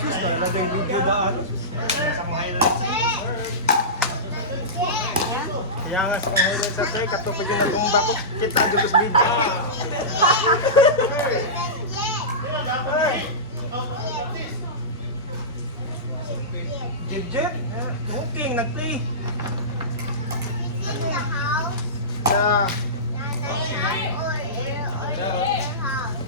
Sus, nalagay yung video na ano. Sa mga highlights. Kaya nga sa mga highlights sa sir, katupad yung natumba ko. Kita dito sa video. Jib, Booking, nag-play. In the house, Yeah. Nanay or in the house?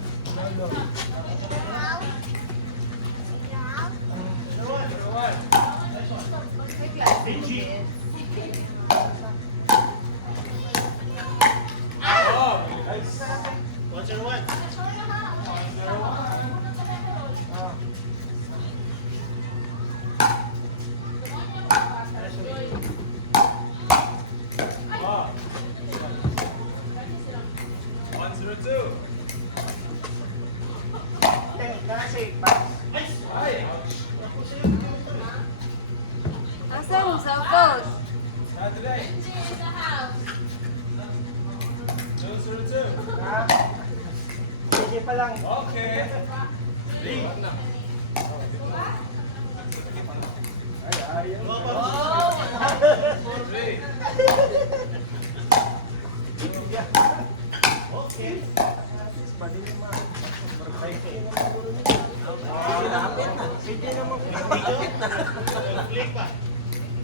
House? What's your what? Asa mo sa post? Sige pa lang. Sige naman. Click pa.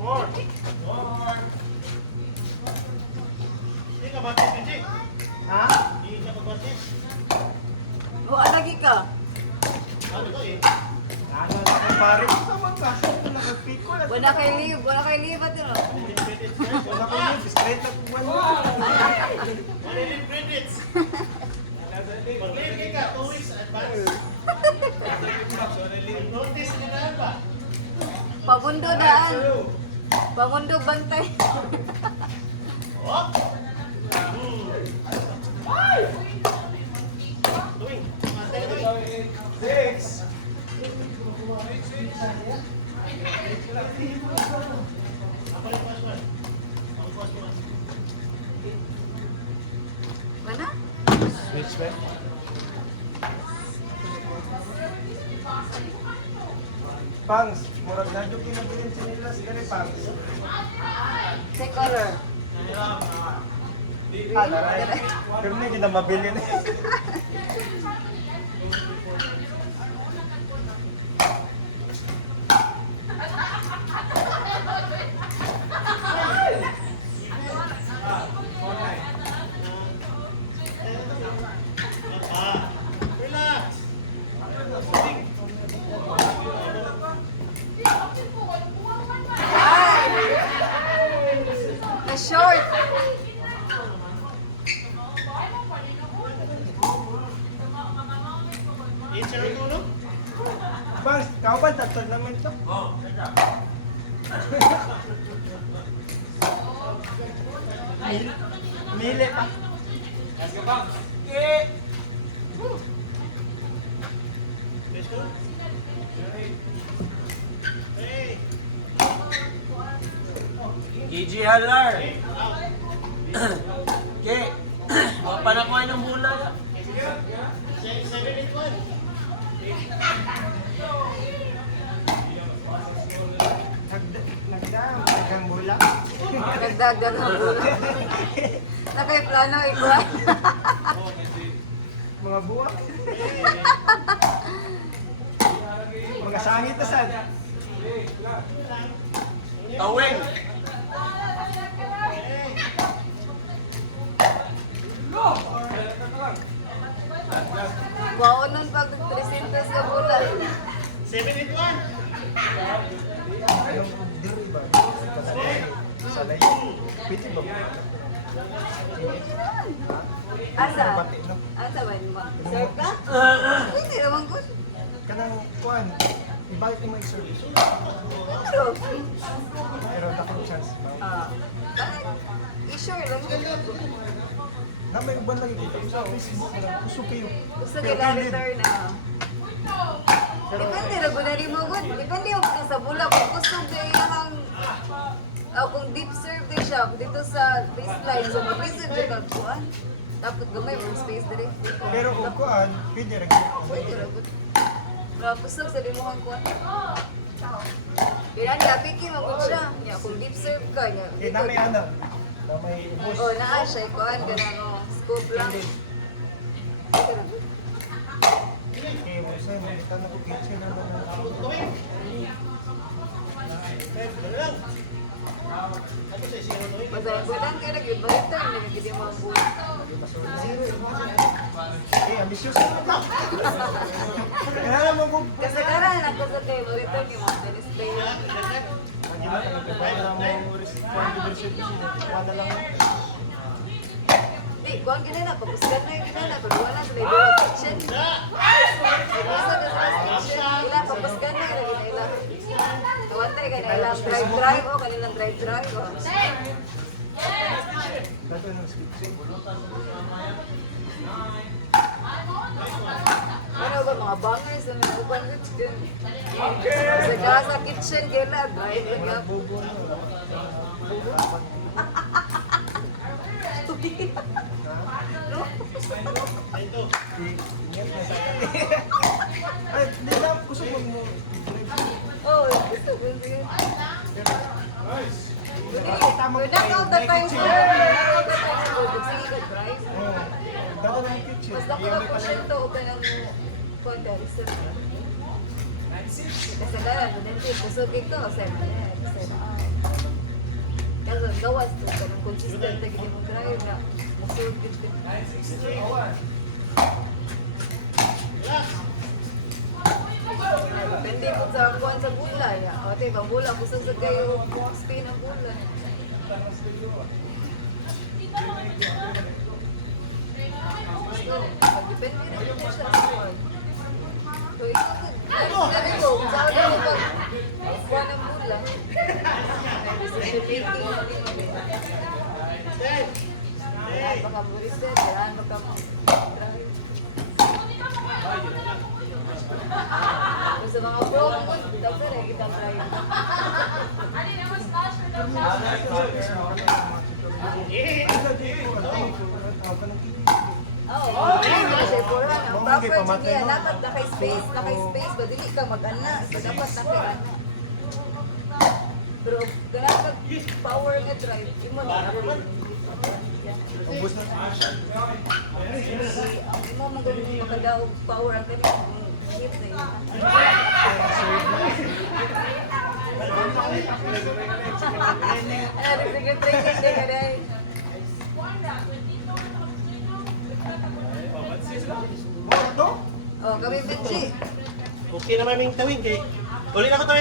Four. Hindi ka batis, Benji? Ha? Hindi ka batis? Buka lagi ka. Ano to eh? Ano na ka pare? Sama ka. Nagpiko na. Wala kay leave. Wala kay leave at yun. Wala ko yun. Straight na kuwan mo. 100 credits. Pag-leave ka, 2 weeks advance. Notice nila ba? Pamundo daan. Pamundo bantay. Oh! Tuwing. Six. Mana? Which way? Pangs, murag na yung kinabilin sinilas gani pangs. Say color. Ah, naray. Pero hindi na mabili na. Relax. The short. Insert mo, no? Pangs, kau ba sa tournament to? Mili pa. Let's go, Pangs. Okay. Let's go. Hey. GG Halar. Okay. Wapa na ko ng bola. 781. Nagdang bula. Nagdagdag ang bulo. Nakay plano ikuan. Mga buwak. Mga sangit na sad. Tawing. Wow nun pag 300 ka bulan. 781. Anong diri ba? Salay. Piti ba? Asa? Pati, no? Asa ba yun mo? Sir ka? Hindi naman ko. Kanang kuan. Ibalik mo yung service. Ano? Pero takot chance. I-sure lang. Na may uban lagi dito sa Facebook. Gusto kayo. Gusto kailangan return na. Depende na gunari mo good. Depende yung sa bula. Kung gusto kayang kung deep serve din siya dito sa baseline. So mag-reserve siya kagpuan. Dapat gamay mo space diri. Pero kung kuan, pwede rin. Pwede ra gud. Pero kusog sa limuhang kuan. Pero ang piki mo gud siya. Ya kung deep serve ka nya. Eh, na may ano? Na may ubos. Oh, naa siya kuan ganang oh, scoop lang. Pwede ra gud. Eh, ubusan, may tanong ko kitchen naman. Basta bulan kay ra gyud balitan ni gid mo ang bulan. Eh, ambitious na ba? Kaya mo kung Kasagaran ako sa kay balitan ni mo Dennis Bay. hindi mo talaga para mo responsibility kuha na lang. Di, kuan ginana papuskan na yung ginana pero wala sa label kitchen. Ibusa na sa kitchen. Ila papuskan na yung ginana. Kawantay ka na ilang drive-drive o kanilang drive-drive o. Dato ng kitchen. Ano ba mga bangers na mga uban rich din. Sa kitchen gila, drive lang yan. Bobo na. No? Ingat na sa ay, hindi na. Gusto mo. Oh, gusto ko sige. Tama We're not all the time, sir. We're not all the time, sir. Sige ka, drive. Dato ng kitchen. Mas ako na po siya ito o ka ng konti, sir. Kasagaran, doon din, kusugin ko, sir. Kaso gawas to, kanang consistent na gini mong drive na musugin din. Depende po sa kuhan sa bulay. O, tayo, bang bulay, kusog sa kayo spin ang bulay. So, depende rin po siya sa kuhan. So, ito, sabi ko, sa ako mo pag kuhan ng bulay. Decision making, hindi mo din. Baka mo reset, baka mo drive. Sa mga pro, dapat rin kita drive. Oo, kasi for ang proper niya, dapat naka-space, ba, dili ka mag-ana, so dapat naka-ana. Pero ganun ka power nga drive, imo na Ubus na. ang imo mo ganun makadaog power ang kanina, hit na yun. Ano, training din ka dahil. Ito? Oh, kami Benji. Okay naman yung tawin kay. Uli na ko tawin.